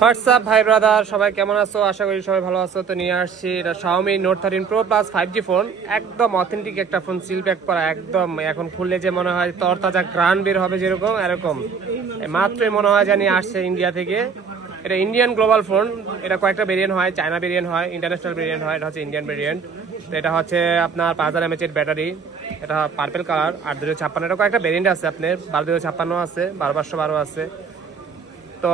WhatsApp ভাই brother, সবাই কেমন আছো? আশা করি সবাই ভালো আছো। তো নিয়ে আসছি এটা Xiaomi Note 13 Pro Plus 5G phone. একদম অথেন্টিক একটা ফোন, সিল প্যাক করা, একদম এখন খুললে যে মনে হয় তরতাজা গ্রান বের হবে যেরকম, এরকম মাত্রই মনে হয় জানি আসছে ইন্ডিয়া থেকে। এটা ইন্ডিয়ান গ্লোবাল ফোন। এটা কয়েকটা ভেরিয়েন্ট হয়, চায়না ভেরিয়েন্ট হয়, ইন্টারন্যাশনাল ভেরিয়েন্ট হয়, এটা হচ্ছে ইন্ডিয়ান ভেরিয়েন্ট। তো এটা হচ্ছে আপনার 5000 mAh এর ব্যাটারি। এটা পার্পেল কালার, 8256। এটা কয়েকটা ভেরিয়েন্ট আছে, আপনার 12256 আছে, 12512 আছে। তো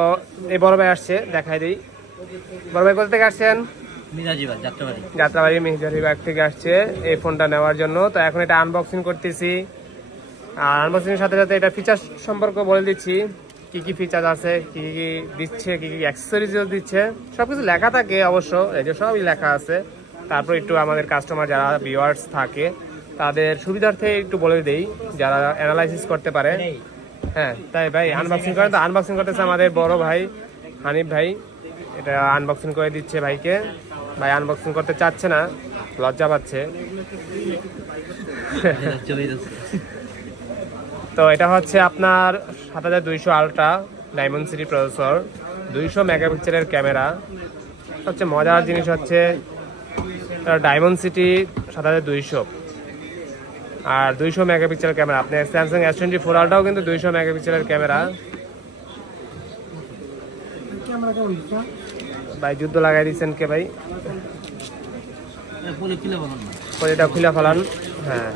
এই বড় ভাই আসছে, দেখাই দিই। বড় ভাই কোথা থেকে আসছেন? যাত্রাবাড়ি মিহিজারিবাগ থেকে আসছে এই ফোনটা নেওয়ার জন্য। তো এখন এটা আনবক্সিং করতেছি, আর আনবক্সিং এর সাথে সাথে এটা ফিচার সম্পর্কে বলে দিচ্ছি, কি কি ফিচার আছে, কি কি দিচ্ছে, কি কি অ্যাক্সেসরিজও দিচ্ছে, সবকিছু লেখা থাকে অবশ্য, এই যে সবই লেখা আছে। তারপর একটু আমাদের কাস্টমার যারা ভিউয়ার্স থাকে তাদের সুবিধার্থে একটু বলে দেই, যারা অ্যানালাইসিস করতে পারে। হ্যাঁ, তাই ভাই আনবক্সিং করেন। তো আনবক্সিং করতেছে আমাদের বড় ভাই হানিফ ভাই। এটা আনবক্সিং করে দিচ্ছে ভাইকে। ভাই আনবক্সিং করতে চাচ্ছে না, লজ্জা পাচ্ছে। তো এটা হচ্ছে আপনার 7200 আলট্রা ডায়মন্ডসিটি প্রসেসর, 200 মেগাপিক্সেলের ক্যামেরা। সবচেয়ে মজার জিনিস হচ্ছে ডায়মন্ডসিটি 7200 আর 200 মেগাপিক্সেলের ক্যামেরা। আপনি স্যামসাং S24 আলট্রাও কিন্তু 200 মেগাপিক্সেলের ক্যামেরা। ভাই যুদ্ধ লাগাই দিচ্ছেন কে ভাই? এটা খুলে ফেলান। হ্যাঁ,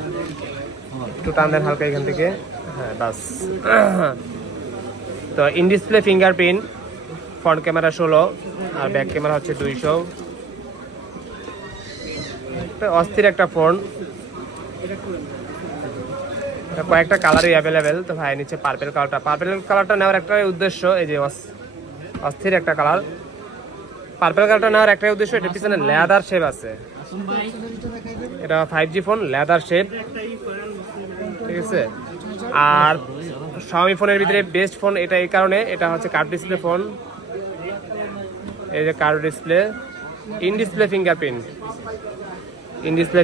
একটু টান দেন হালকা এখান থেকে। হ্যাঁ, বাস। তো in display fingerprint, front camera 16 আর ব্যাক ক্যামেরা হচ্ছে 200। অস্থির একটা ফোন। কয়েকটা কালারই অ্যাভেলেবেল। তো ভাই নিচ্ছে পার্পেল কালারটা। পার্পেল কালারটা নেওয়ার একটাই উদ্দেশ্য, এই যে অস্থির একটা কালার। পার্পেল কালারটা নেওয়ার একটাই উদ্দেশ্য, এটার পিছনে লেদার শেপ আছে। এটা 5G ফোন, লেদার শেপ, ঠিক আছে। আর Xiaomi ফোনের ভিতরে বেস্ট ফোন এটা এই কারণে, এটা হচ্ছে কার্ভ ডিসপ্লে ফোন। এই যে curve display, in display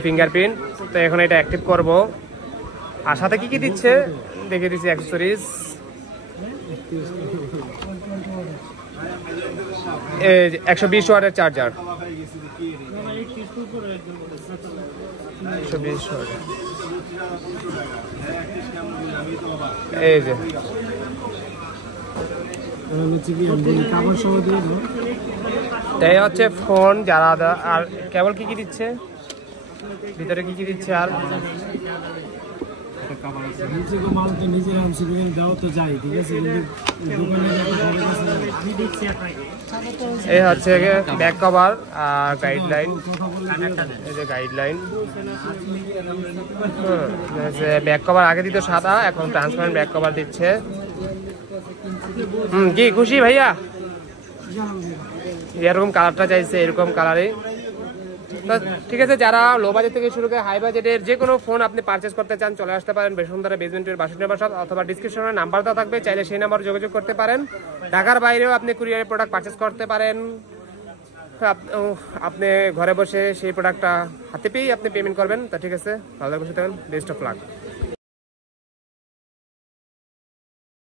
fingerprint, তো এখন এটা অ্যাক্টিভ করব। আর সাথে কি কি দিচ্ছে দেখে দিচ্ছি অ্যাক্সেসরিজ। 120 ওয়াটের চার্জার, 120 ওয়াট। এই যে এই হচ্ছে ফোন। যারা আর কেবল কি কি দিচ্ছে ভিতরে, কি কি দিচ্ছে আর এই হচ্ছে ব্যাক কভার আর গাইডলাইন। এই যে গাইডলাইন, ব্যাক কভার আগে দিত সাদা, এখন ট্রান্সপারেন্ট ব্যাক কভার দিচ্ছে। কি খুশি ভাইয়া? এরকম কালারটা চাইছে, এরকম কালারে। ঠিক আছে, যারা লো বাজেট থেকে শুরু করে হাই বাজেটের যে কোনো ফোন আপনি পারচেস করতে চান, চলে আসতে পারেন বসুন্ধরা বেসমেন্টের 62 নম্বর শপ, অথবা ডিসক্রিপশনে নাম্বার দেওয়া থাকবে, চাইলে সেই নাম্বারে যোগাযোগ করতে পারেন। ঢাকার বাইরেও আপনি কুরিয়ারের প্রোডাক্ট পারচেস করতে পারেন। আপনি ঘরে বসে সেই প্রোডাক্টটা হাতে পেয়েই আপনি পেমেন্ট করবেন। তা ঠিক আছে, ভালো থাকবেন, বেস্ট অফ লাক।